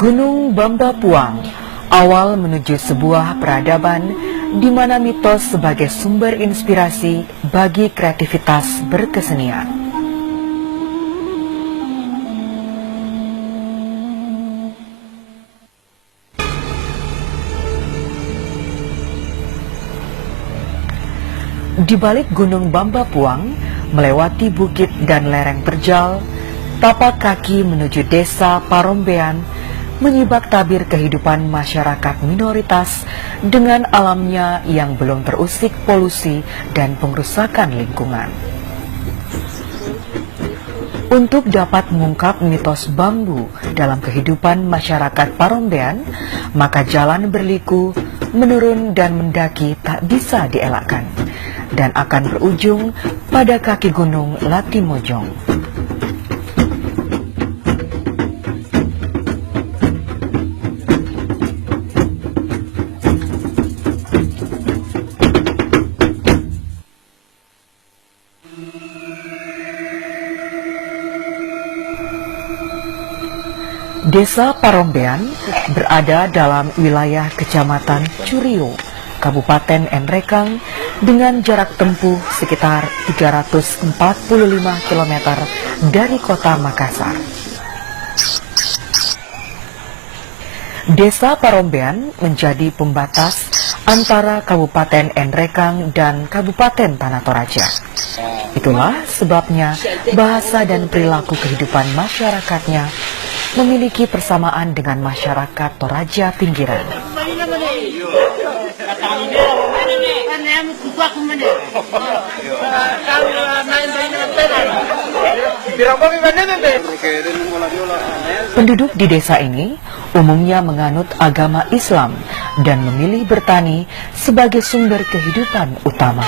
Gunung Bamba Puang, awal menuju sebuah peradaban di mana mitos sebagai sumber inspirasi bagi kreativitas berkesenian. Di balik Gunung Bamba Puang, melewati bukit dan lereng terjal, tapak kaki menuju desa Parombean menyibak tabir kehidupan masyarakat minoritas dengan alamnya yang belum terusik polusi dan pengrusakan lingkungan. Untuk dapat mengungkap mitos bambu dalam kehidupan masyarakat Parombean, maka jalan berliku, menurun dan mendaki tak bisa dielakkan, dan akan berujung pada kaki gunung Latimojong. Desa Parombean berada dalam wilayah Kecamatan Curio, Kabupaten Enrekang, dengan jarak tempuh sekitar 345 km dari kota Makassar. Desa Parombean menjadi pembatas antara Kabupaten Enrekang dan Kabupaten Tanah Toraja. Itulah sebabnya bahasa dan perilaku kehidupan masyarakatnya memiliki persamaan dengan masyarakat Toraja pinggiran. Penduduk di desa ini umumnya menganut agama Islam dan memilih bertani sebagai sumber kehidupan utama.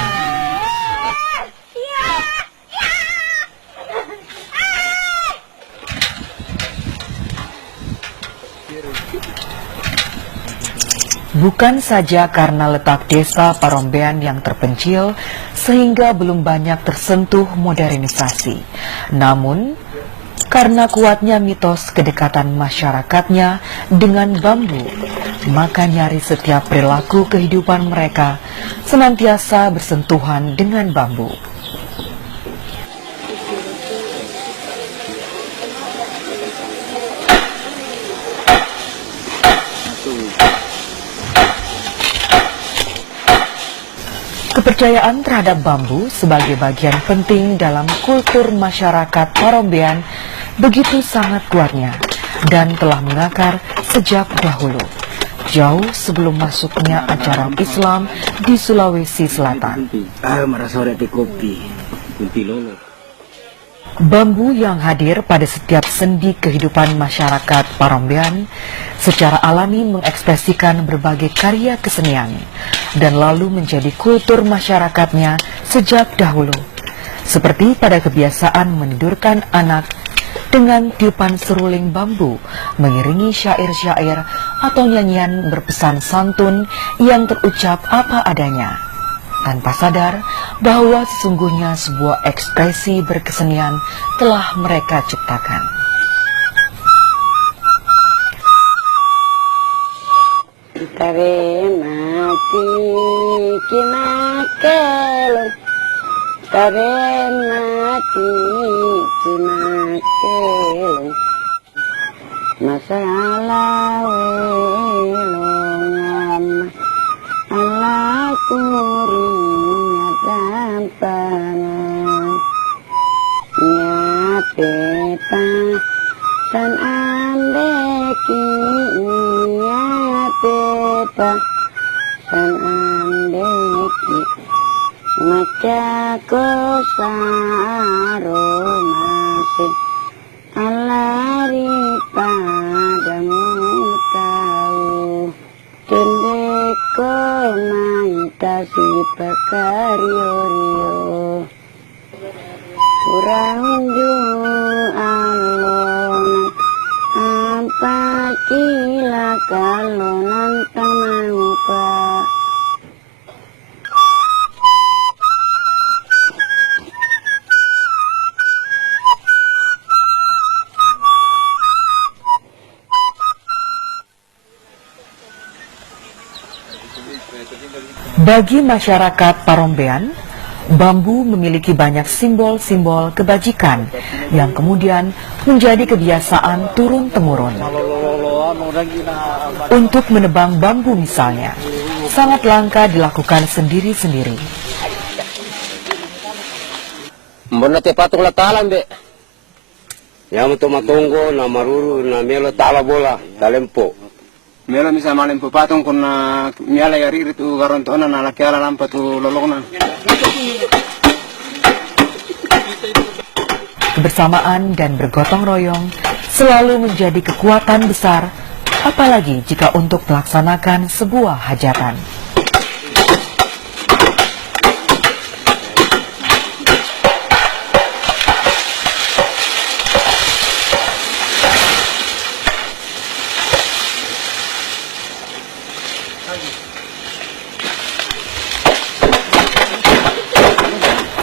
Bukan saja karena letak desa Parombean yang terpencil sehingga belum banyak tersentuh modernisasi, namun karena kuatnya mitos kedekatan masyarakatnya dengan bambu, maka nyaris setiap perilaku kehidupan mereka senantiasa bersentuhan dengan bambu. Kepercayaan terhadap bambu sebagai bagian penting dalam kultur masyarakat Parombean begitu sangat kuatnya dan telah mengakar sejak dahulu, jauh sebelum masuknya ajaran Islam di Sulawesi Selatan. Bambu yang hadir pada setiap sendi kehidupan masyarakat Parombean secara alami mengekspresikan berbagai karya kesenian dan lalu menjadi kultur masyarakatnya sejak dahulu, seperti pada kebiasaan menidurkan anak dengan tiupan seruling bambu, mengiringi syair-syair atau nyanyian berpesan santun yang terucap apa adanya, tanpa sadar bahwa sesungguhnya sebuah ekspresi berkesenian telah mereka ciptakan. Tare mati kimakelon, tare mati kimakelon, masalah welongam, ala kurinya tampangan, nyapeta san andeki nyapeta san andeki maca kosaro masih alari padamu tahu tendeko maitasi pakario-rio kurang alonan apa kila kalau nantang mangpa. Bagi masyarakat Parombean, bambu memiliki banyak simbol-simbol kebajikan yang kemudian menjadi kebiasaan turun-temurun. Untuk menebang bambu misalnya, sangat langka dilakukan sendiri-sendiri. Mbona te patung la talan be. Ya mo matungo na maruru na melo tala bola talempo. Mela misa malempo patung kuna miala yari itu garontona na lakiala lampa tu lolokna. Kebersamaan dan bergotong royong selalu menjadi kekuatan besar, apalagi jika untuk melaksanakan sebuah hajatan.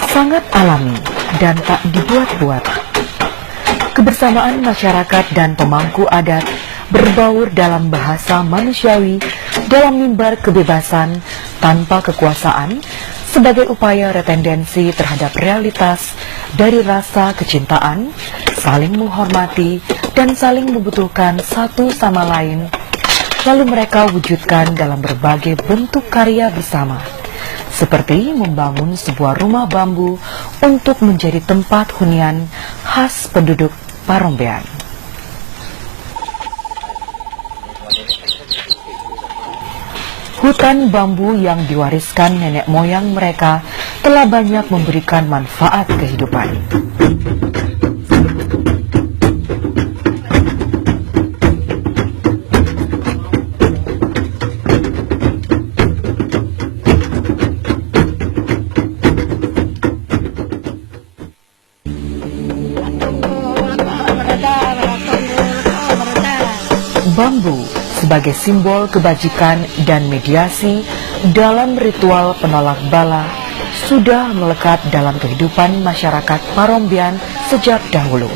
Sangat alami dan tak dibuat-buat. Kebersamaan masyarakat dan pemangku adat berbaur dalam bahasa manusiawi dalam mimbar kebebasan tanpa kekuasaan sebagai upaya retendensi terhadap realitas dari rasa kecintaan, saling menghormati dan saling membutuhkan satu sama lain. Lalu mereka wujudkan dalam berbagai bentuk karya bersama, seperti membangun sebuah rumah bambu untuk menjadi tempat hunian khas penduduk Parombean. Hutan bambu yang diwariskan nenek moyang mereka telah banyak memberikan manfaat kehidupan. Bambu sebagai simbol kebajikan dan mediasi dalam ritual penolak bala sudah melekat dalam kehidupan masyarakat Parombean sejak dahulu,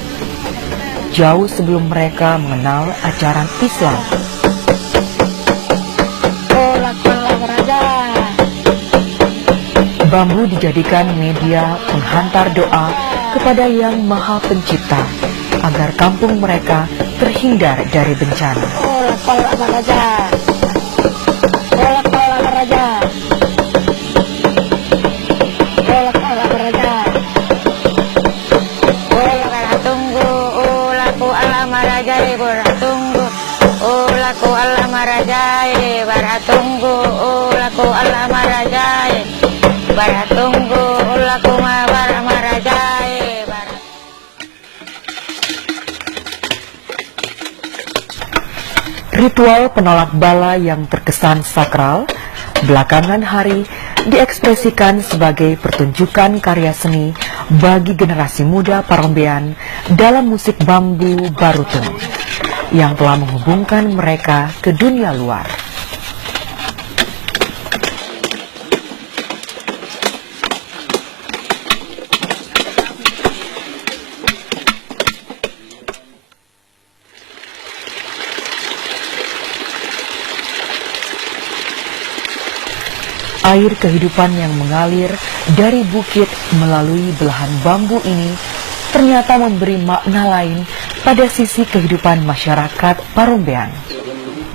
jauh sebelum mereka mengenal ajaran Islam. Bambu dijadikan media penghantar doa kepada Yang Maha Pencipta agar kampung mereka terhindar dari bencana. Ritual penolak bala yang terkesan sakral, belakangan hari diekspresikan sebagai pertunjukan karya seni bagi generasi muda Parombean dalam musik bambu barutung yang telah menghubungkan mereka ke dunia luar. Air kehidupan yang mengalir dari bukit melalui belahan bambu ini ternyata memberi makna lain pada sisi kehidupan masyarakat Parombean.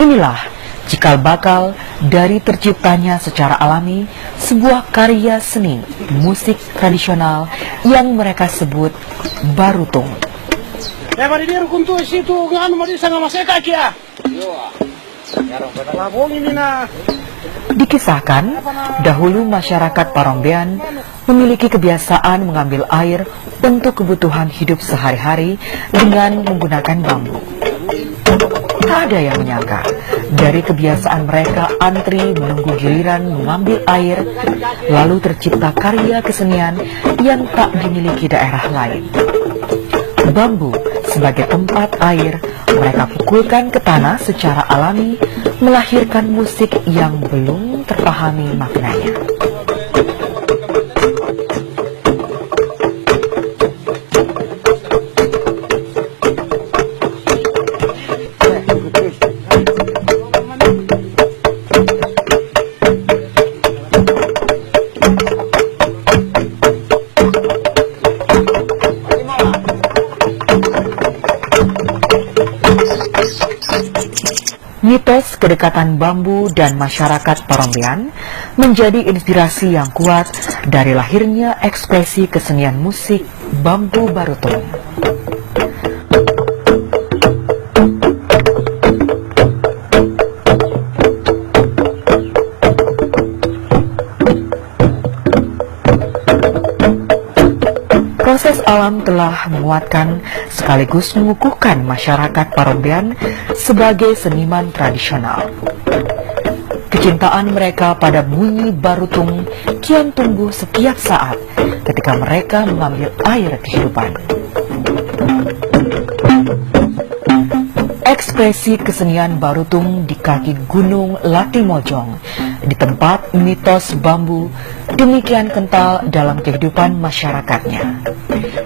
Inilah cikal bakal dari terciptanya secara alami sebuah karya seni musik tradisional yang mereka sebut barutung. Dikisahkan, dahulu masyarakat Parombean memiliki kebiasaan mengambil air untuk kebutuhan hidup sehari-hari dengan menggunakan bambu. Tak ada yang menyangka, dari kebiasaan mereka antri menunggu giliran mengambil air, lalu tercipta karya kesenian yang tak dimiliki daerah lain. Bambu sebagai tempat air mereka pukulkan ke tanah secara alami, melahirkan musik yang belum terpahami maknanya. kedekatan bambu dan masyarakat Parombean menjadi inspirasi yang kuat dari lahirnya ekspresi kesenian musik bambu barutung. Proses alam telah menguatkan sekaligus mengukuhkan masyarakat Parombean sebagai seniman tradisional. Kecintaan mereka pada bunyi barutung kian tumbuh setiap saat ketika mereka mengambil air kehidupan. Ekspresi kesenian barutung di kaki Gunung Latimojong, di tempat mitos bambu demikian kental dalam kehidupan masyarakatnya.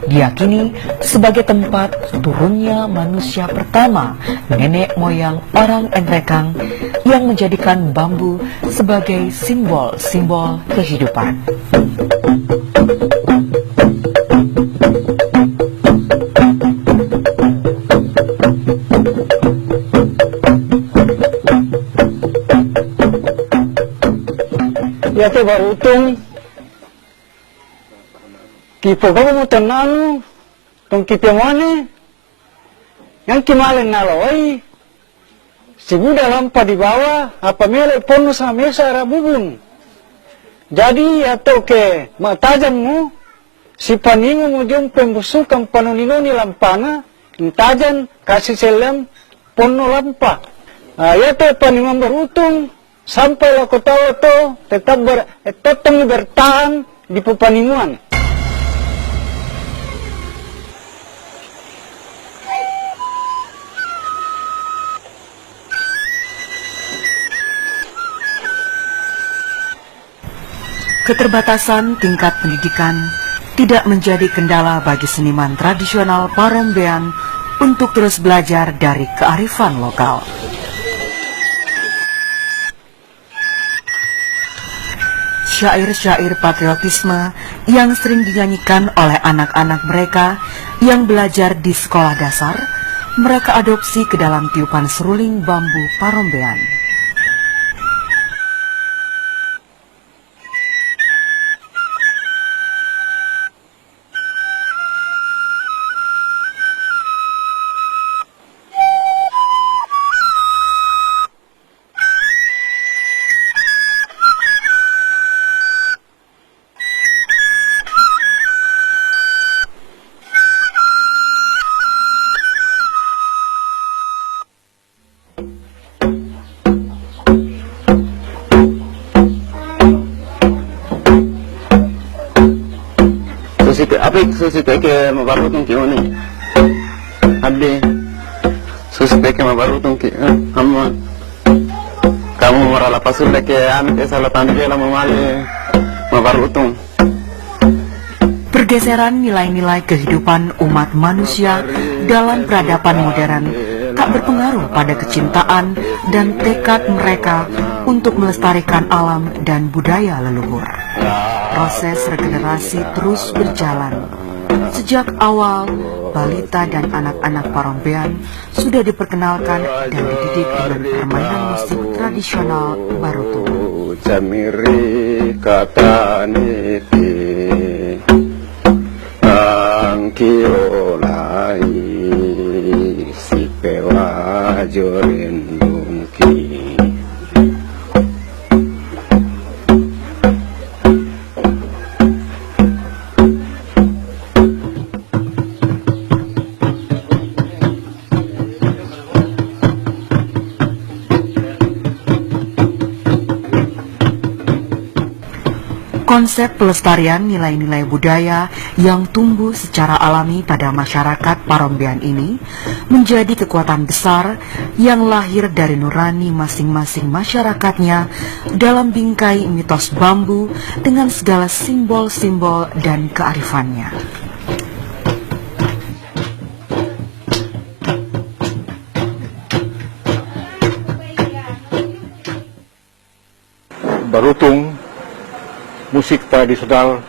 Diyakini sebagai tempat turunnya manusia pertama, nenek moyang orang Enrekang, yang menjadikan bambu sebagai simbol-simbol kehidupan. Ya te barutung kipo kamo mo tananu tong kipemane yang kimalen naloi seguda lampa di bawah apa mele pono sa mesa rabubun jadi atau ke matajanmu si paningo mo jom pembusukan panoninoni lampana intajan kasih selam pono lampa ya te paningo barutung sampai aku tahu to tetap bertahan di pepaninguan. Keterbatasan tingkat pendidikan tidak menjadi kendala bagi seniman tradisional Parombean untuk terus belajar dari kearifan lokal. Syair-syair patriotisme yang sering dinyanyikan oleh anak-anak mereka yang belajar di sekolah dasar, mereka adopsi ke dalam tiupan seruling bambu Parombean. Susi peke mabarutong ki oni abdi susi peke mabarutong ki amma kamu marala pasul ke amit salatan ke la mamale mabarutong. Pergeseran nilai-nilai kehidupan umat manusia dalam peradaban modern tak berpengaruh pada kecintaan dan tekad mereka untuk melestarikan alam dan budaya leluhur. Proses regenerasi terus berjalan. Sejak awal, balita dan anak-anak Parombean sudah diperkenalkan dan dididik dengan permainan musik tradisional barutung. Jamiri kata niti angkiolai si pewa jorendungki. Konsep pelestarian nilai-nilai budaya yang tumbuh secara alami pada masyarakat Parombean ini menjadi kekuatan besar yang lahir dari nurani masing-masing masyarakatnya dalam bingkai mitos bambu dengan segala simbol-simbol dan kearifannya. Barutung, musik tradisional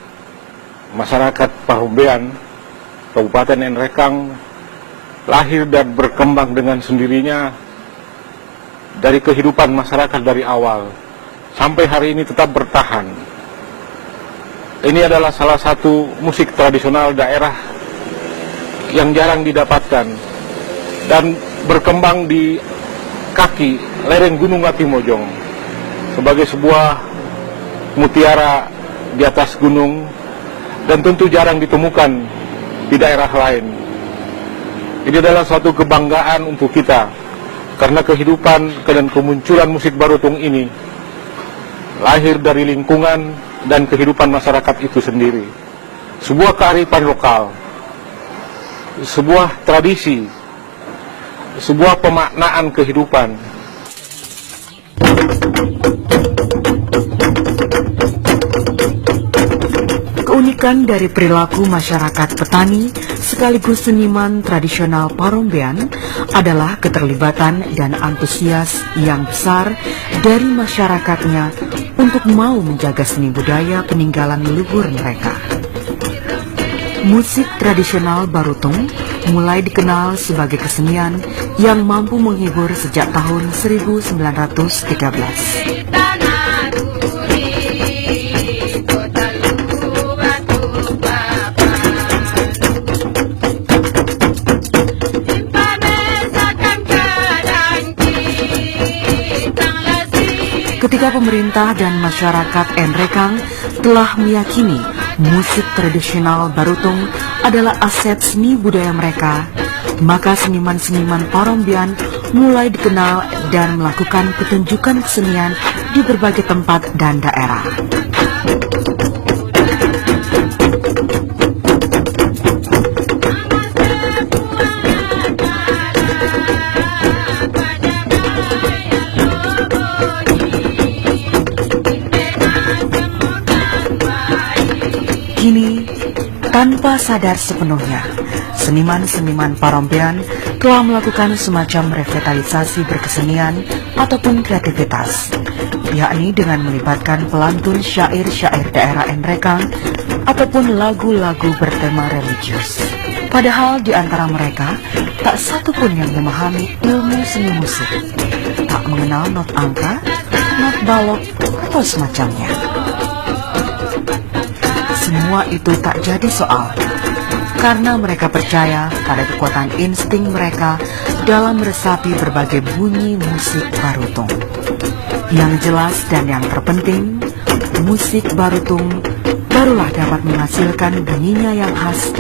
masyarakat Parombean, Kabupaten Enrekang, lahir dan berkembang dengan sendirinya dari kehidupan masyarakat dari awal sampai hari ini tetap bertahan. Ini adalah salah satu musik tradisional daerah yang jarang didapatkan dan berkembang di kaki lereng Gunung Latimojong sebagai sebuah mutiara di atas gunung dan tentu jarang ditemukan di daerah lain. Ini adalah suatu kebanggaan untuk kita karena kehidupan dan kemunculan musik barutung ini lahir dari lingkungan dan kehidupan masyarakat itu sendiri. Sebuah kearifan lokal, sebuah tradisi, sebuah pemaknaan kehidupan. Keunikan dari perilaku masyarakat petani sekaligus seniman tradisional Parombean adalah keterlibatan dan antusias yang besar dari masyarakatnya untuk mau menjaga seni budaya peninggalan leluhur mereka. Musik tradisional Barutung mulai dikenal sebagai kesenian yang mampu menghibur sejak tahun 1913. Ketika pemerintah dan masyarakat Enrekang telah meyakini musik tradisional Barutung adalah aset seni budaya mereka, maka seniman-seniman Parombean mulai dikenal dan melakukan pertunjukan kesenian di berbagai tempat dan daerah. Kini, tanpa sadar sepenuhnya, seniman-seniman Parombean telah melakukan semacam revitalisasi berkesenian ataupun kreativitas, yakni dengan melibatkan pelantun syair-syair daerah Enrekang ataupun lagu-lagu bertema religius. Padahal di antara mereka, tak satu pun yang memahami ilmu seni musik, tak mengenal not angka, not balok, atau semacamnya. Semua itu tak jadi soal, karena mereka percaya pada kekuatan insting mereka dalam meresapi berbagai bunyi musik Barutung. Yang jelas dan yang terpenting, musik Barutung barulah dapat menghasilkan bunyinya yang khas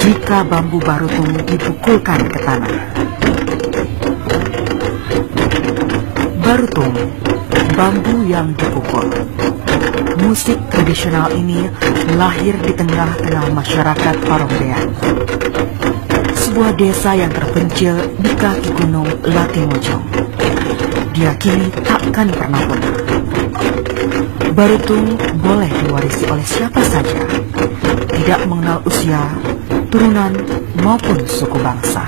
jika bambu Barutung dipukulkan ke tanah. Barutung, bambu yang dipukul. Musik tradisional ini lahir di tengah-tengah masyarakat Parombean, sebuah desa yang terpencil di kaki gunung Latimojong. Diyakini takkan pernah punah. Barutung boleh diwarisi oleh siapa saja, tidak mengenal usia, turunan maupun suku bangsa.